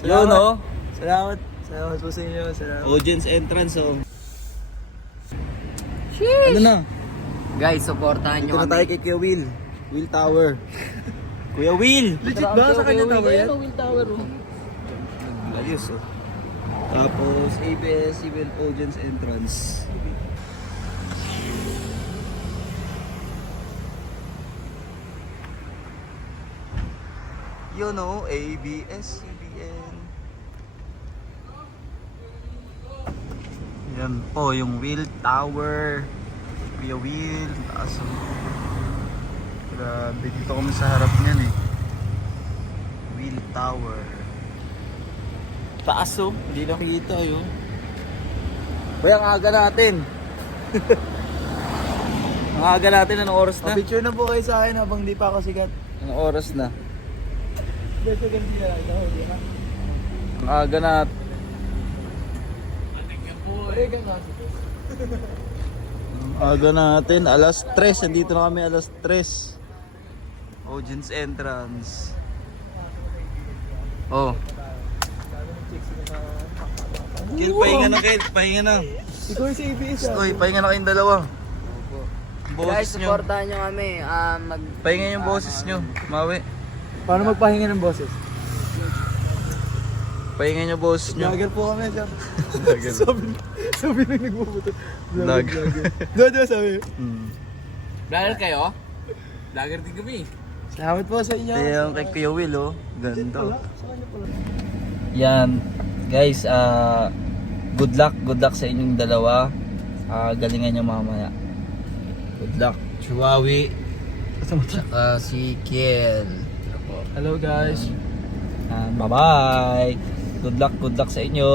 Yun, oh. Salamat. Salamat po sa inyo. Salamat. Audience entrance, oh. Ano na? Guys, supportahan Dito nyo na tayo kay Kuya Will. Will Tower. Kuya Will! Legit ba? Sa kanya tower yan? Will Tower, oh. Ayos, oh. Tapos, ABS-CBN audience entrance. Yun, oh. ABS-CBN. Yan po, yung Will Tower. Kuya Will. Taas, oh. Grabe, dito kami sa harap niyan, eh. Will Tower. Taas, oh. Hindi nakikita, yun. Boy, ang aga natin. Ang aga natin, anong oras na? Picture na po kayo sa akin habang di pa ako sikat. Anong oras na? Beso ganti na lang ako, di ba? Ang aga natin. Ang aga natin, alas 3. Andito na kami alas 3. Audience entrance. Oh. Kill, pahinga na, Kill. Pahinga na. Ikaw yung sa ABS ah. Oy, pahinga na kayong dalawa. Guys, Boses nyo. supportahan nyo kami. Pahinga yung boses nyo. Mawi. Paano magpahinga ng boses? Pahinga yung boses nyo. Vlogger po kami, sir. Vlogger. sabi nang nagbubuto. Vlogger. Doon sabi. Vlogger kayo? Vlogger din kami. Salamat po sa inyo. Ito yung kay Kuya Will, oh. Ganito. Sa kanya pala. Yan. Guys, good luck sa inyong dalawa. Galingan nyo mamaya. Good luck. Chuawi. Tsaka si Kiel. Hello guys. Bye-bye. Good luck sa inyo.